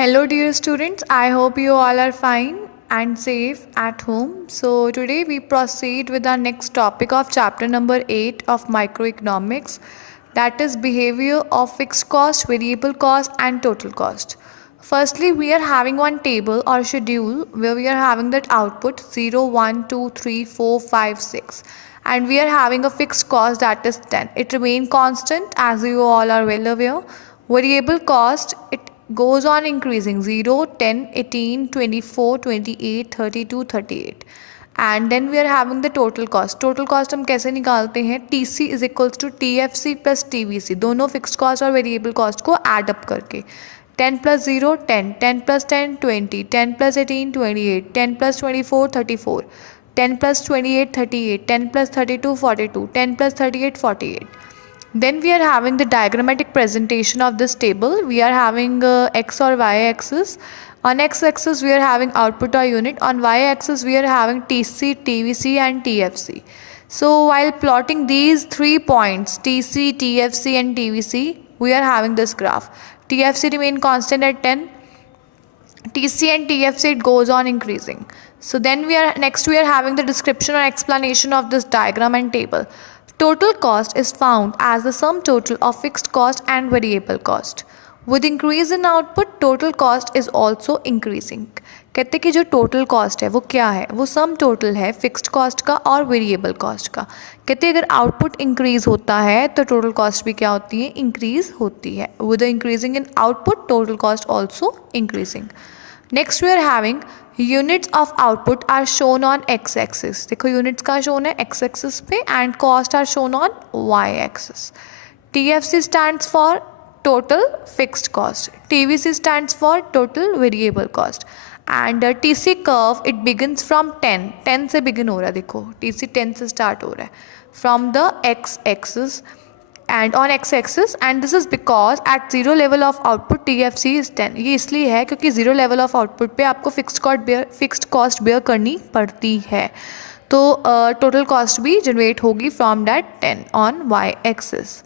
Hello, dear students. I hope you all are fine and safe at home. So, today we proceed with our next topic of chapter number 8 of microeconomics, that is behavior of fixed cost, variable cost, and total cost. Firstly, we are having one table or schedule where we are having that output 0, 1, 2, 3, 4, 5, 6, and we are having a fixed cost that is 10. It remains constant as you all are well aware. Variable cost, it goes on increasing 0, 10, 18, 24, 28, 32, 38. And then we are having the total cost. Total cost हम कैसे निकालते हैं? TC is equals to TFC plus TVC, दोनों fixed cost और variable cost को add up करके 10 plus 0 10, 10 plus 10 20, 10 plus 18 28, 10 plus 24 34, 10 plus 28 38, 10 plus 32 42, 10 plus 38 48. Then we are having the diagrammatic presentation of this table. We are having x or y axis. On x axis we are having output or unit. On y axis we are having TC, TVC and TFC. So while plotting these 3 points TC, TFC and TVC, we are having this graph. TFC remain constant at 10. TC and TFC, it goes on increasing. So then we are having the description or explanation of this diagram and table. Total cost is found as the sum total of fixed cost and variable cost. With increase in output, total cost is also increasing. कहते कि जो total cost है वो क्या है? वो sum total है fixed cost का और variable cost का. कहते अगर output increase होता है तो total cost भी क्या होती है? Increase होती है. With the increasing in output, total cost also increasing. Next we are having units of output are shown on x axis. देखो units का shown है x axis पे and cost are shown on y axis. TFC stands for total fixed cost. TVC stands for total variable cost. And TC curve, it begins from 10. 10 से begin हो रहा है देखो. TC 10 से start हो रहा है. From the x axis and on x axis, and this is because at 0 level of output TFC is 10. ये इसलिए है क्योंकि 0 level of output पे आपको fixed cost bear करनी पड़ती है. तो total cost भी generate होगी from that 10 on y axis.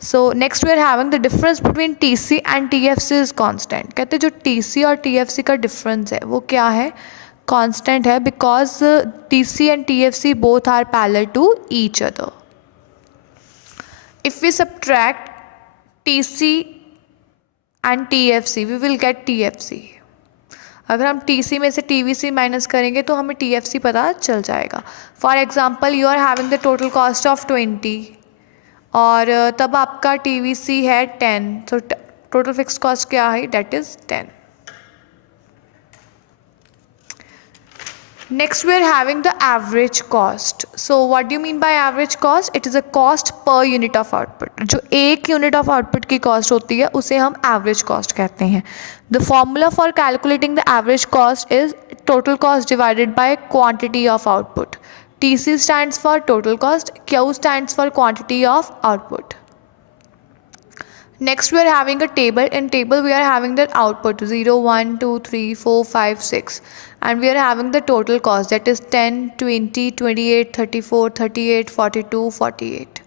So next we are having the difference between TC and TFC is constant. कहते जो TC और TFC का difference है वो क्या है? Constant है because TC and TFC both are parallel to each other. If we subtract TC and TFC, we will get TFC. अगर हम TC में से TVC माइनस करेंगे तो हमें TFC पता चल जाएगा. For example you are having the total cost of 20 और तब आपका TVC है 10. तो टोटल फिक्स्ड कॉस्ट क्या है? That is 10. Next we are having the average cost. So what do you mean by average cost? It is a cost per unit of output. जो एक unit of output की cost होती है उसे हम average cost कहते हैं. The formula for calculating the average cost is total cost divided by quantity of output. TC stands for total cost, Q stands for quantity of output. Next we are having a table. In table we are having the output 0, 1, 2, 3, 4, 5, 6, and we are having the total cost that is 10, 20, 28, 34, 38, 42, 48.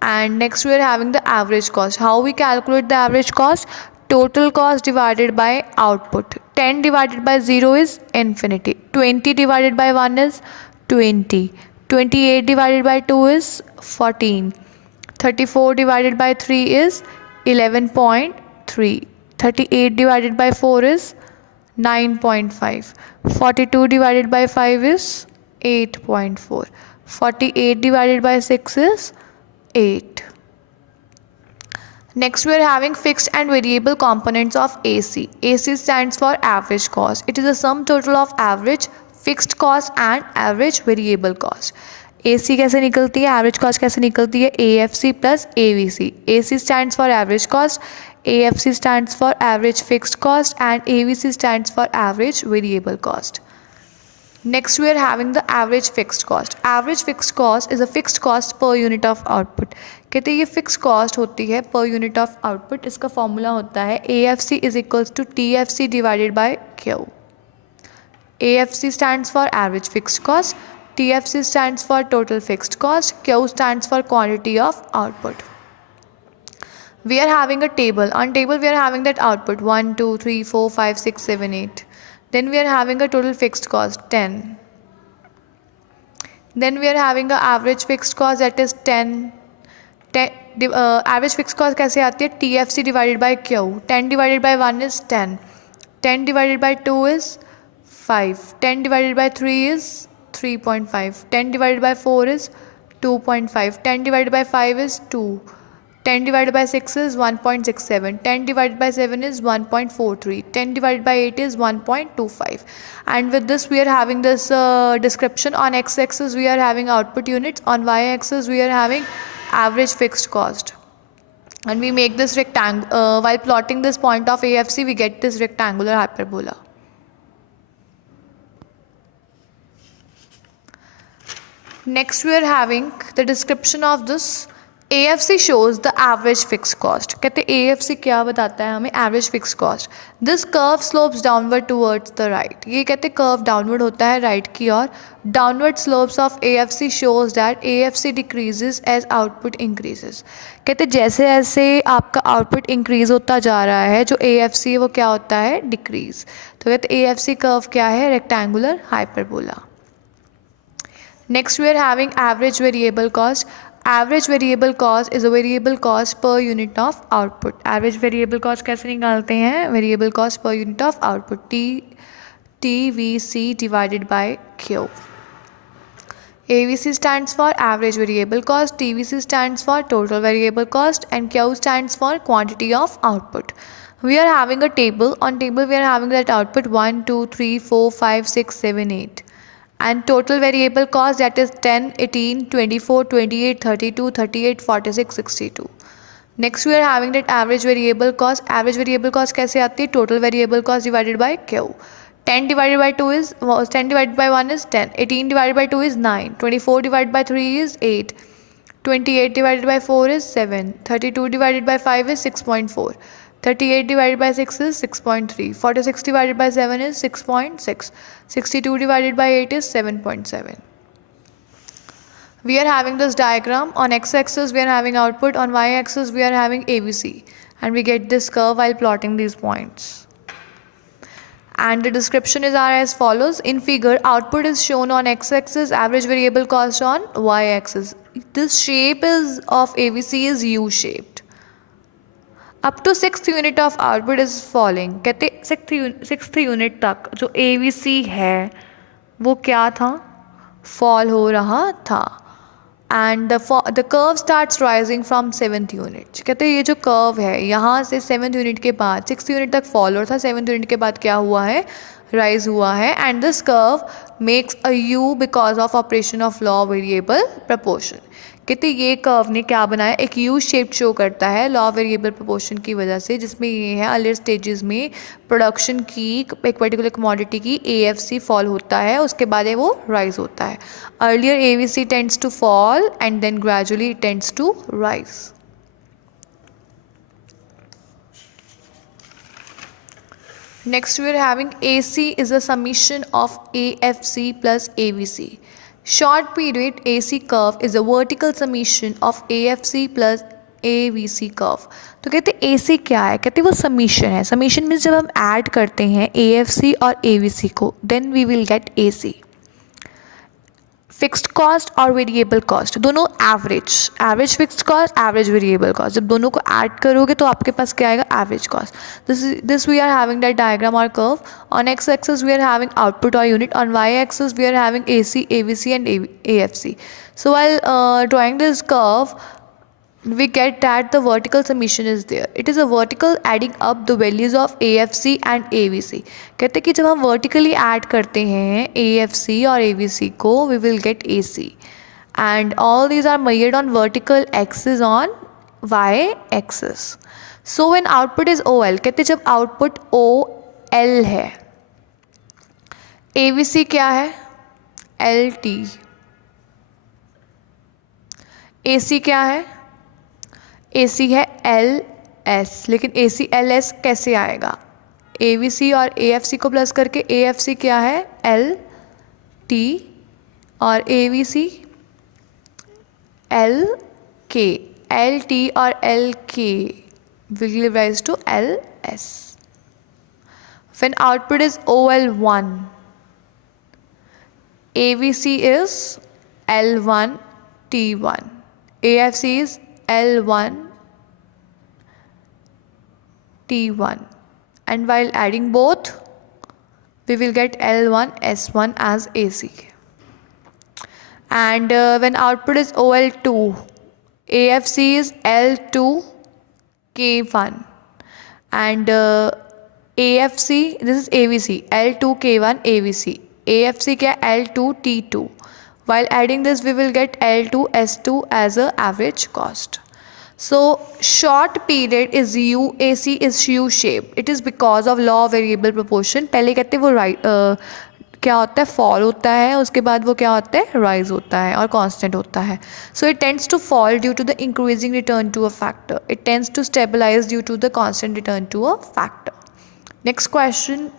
And next we are having the average cost. How we calculate the average cost? Total cost divided by output. 10 divided by 0 is infinity. 20 divided by 1 is 20. 28 divided by 2 is 14. 34 divided by 3 is 11.3. 38 divided by 4 is 9.5. 42 divided by 5 is 8.4. 48 divided by 6 is 8. Next we are having fixed and variable components of AC. AC stands for average cost. It is the sum total of average fixed cost and average variable cost. AC कैसे निकलती है? Average cost कैसे निकलती है? AFC plus AVC. AC stands for average cost, AFC stands for average fixed cost and AVC stands for average variable cost. Next we are having the average fixed cost. Average fixed cost is a fixed cost per unit of output. कहते हैं ये fixed cost होती है per unit of output. इसका formula होता है AFC is equals to TFC divided by Q. AFC stands for average fixed cost, TFC stands for total fixed cost, Q stands for quantity of output. We are having a table. On table we are having that output 1, 2, 3, 4, 5, 6, 7, 8. Then we are having a total fixed cost 10. Then we are having a average fixed cost that is 10. Average fixed cost कैसे आती है? TFC divided by Q. 10 divided by 1 is 10. 10 divided by 2 is 5. 10 divided by 3 is 3.5. 10 divided by 4 is 2.5. 10 divided by 5 is 2. 10 divided by 6 is 1.67. 10 divided by 7 is 1.43. 10 divided by 8 is 1.25. And with this we are having this description. On x-axis we are having output units. On y-axis we are having average fixed cost. And we make this rectangle, while plotting this point of AFC we get this rectangular hyperbola. Next we are having the description of this. AFC shows the average fixed cost. कहते AFC क्या बताता है हमें? Average fixed cost. This curve slopes downward towards the right. ये कहते curve downward होता है right की ओर. Downward slopes of AFC shows that AFC decreases as output increases. कहते जैसे जैसे आपका output increase होता जा रहा है, जो AFC है वो क्या होता है? Decrease. तो कहते AFC curve क्या है? Rectangular hyperbola. Next we are having average variable cost. Average variable cost is a variable cost per unit of output. Average variable cost कैसे निकालते हैं? Variable cost per unit of output. TVC divided by Q. AVC stands for average variable cost, TVC stands for total variable cost, and Q stands for quantity of output. We are having a table. On table we are having that output 1, 2, 3, 4, 5, 6, 7, 8. And total variable cost that is 10, 18, 24, 28, 32, 38, 46, 62. Next we are having that average variable cost. Average variable cost कैसे आती है? Total variable cost divided by Q. 10 divided by 2 is 10 divided by 1 is 10. 18 divided by 2 is 9. 24 divided by 3 is 8. 28 divided by 4 is 7. 32 divided by 5 is 6.4. 38 divided by 6 is 6.3. 46 divided by 7 is 6.6. 62 divided by 8 is 7.7. We are having this diagram. On x-axis we are having output. On y-axis we are having AVC. And we get this curve while plotting these points. And the description is as follows. In figure, output is shown on x-axis, average variable cost on y-axis. This shape of AVC is U-shaped. Up to 6th unit of output is falling. कहते 6th unit तक जो AVC है वो क्या था? Fall हो रहा था. And the curve starts rising from 7th unit. कहते ये जो curve है यहाँ से 7th unit के बाद 6th unit तक fall हो रहा था, 7th unit के बाद क्या हुआ है? Rise हुआ है. And this curve makes a U because of operation of law variable proportion. कहते ये कर्व ने क्या बनाया? एक यू शेप शो करता है लॉ वेरिएबल प्रोपोर्शन की वजह से, जिसमें ये है अर्लियर स्टेजेस में प्रोडक्शन की एक पर्टिकुलर कमोडिटी की AFC फॉल होता है, उसके बाद वो राइज होता है. Earlier AVC tends to fall and then gradually it tends to rise. Next we are having AC is a summation of AFC plus AVC. Short period AC curve is a vertical summation of AFC plus AVC curve. तो कहते हैं AC क्या है? कहते हैं वो summation है. Summation means जब हम ऐड करते हैं AFC और AVC को, then we will get AC. Fixed cost और वेरिएबल कॉस्ट दोनों average fixed cost, average variable cost, जब दोनों को ऐड करोगे तो आपके पास क्या आएगा? Average cost. This we are having that diagram और curve. On X axis we are having output और unit. On Y axis we are having AC, AVC and AFC. So while drawing this curve, we get that the vertical summation is there. It is a vertical adding up the values of AFC and AVC. कहते हैं कि जब हम vertically add करते हैं AFC और AVC को, we will get AC. And all these are measured on vertical axis on Y axis. So when output is OL, कहते हैं जब output OL है, AVC क्या है? LT. AC क्या है? AC है LS. लेकिन AC LS कैसे आएगा? AVC और AFC को प्लस करके AFC क्या है? LT और AVC LK. LT और LK will give rise to LS. When output is OL1, AVC is L1 T1, AFC is L1 T1, and while adding both we will get L1 S1 as AC. And when output is OL2, AFC is L2 K1, and AFC, this is AVC, L2 K1 AVC, AFC क्या L2 T2. While adding this we will get L2 S2 as a average cost. So short period is UAC is U-shaped. It is because of law of variable proportion. पहले कहते हैं वो क्या होता है, fall होता है, उसके बाद वो क्या होता है, राइज होता है और कांस्टेंट होता है. So it tends to fall due to the increasing return to a factor. It tends to stabilize due to the constant return to a factor. Next question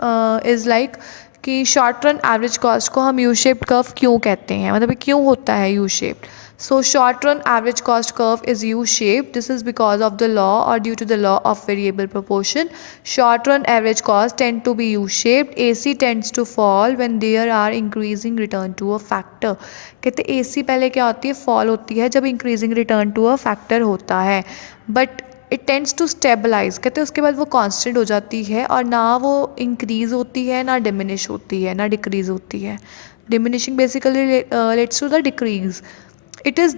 is like कि short run average cost को हम U shaped curve क्यों कहते हैं, मतलब क्यों होता है U shaped. So short run average cost curve is U-shaped. This is because of the law or due to the law of variable proportion. Short run average cost tend to be U-shaped. AC tends to fall when there are increasing return to a factor. कहते AC पहले क्या होती है, fall होती है जब increasing return to a factor होता है. But it tends to stabilize. कहते हैं उसके बाद वो constant हो जाती है और ना वो increase होती है ना diminish होती है ना decrease होती है. Diminishing basically leads to the decrease. It is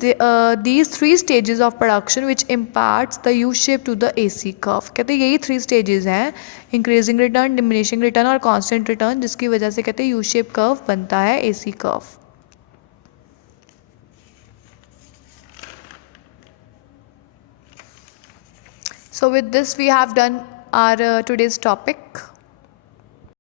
these three stages of production which imparts the U-shape to the AC curve. कहते हैं यही three stages हैं, increasing return, diminishing return और constant return, जिसकी वजह से कहते हैं U-shape curve बनता है AC curve. So with this we have done our today's topic.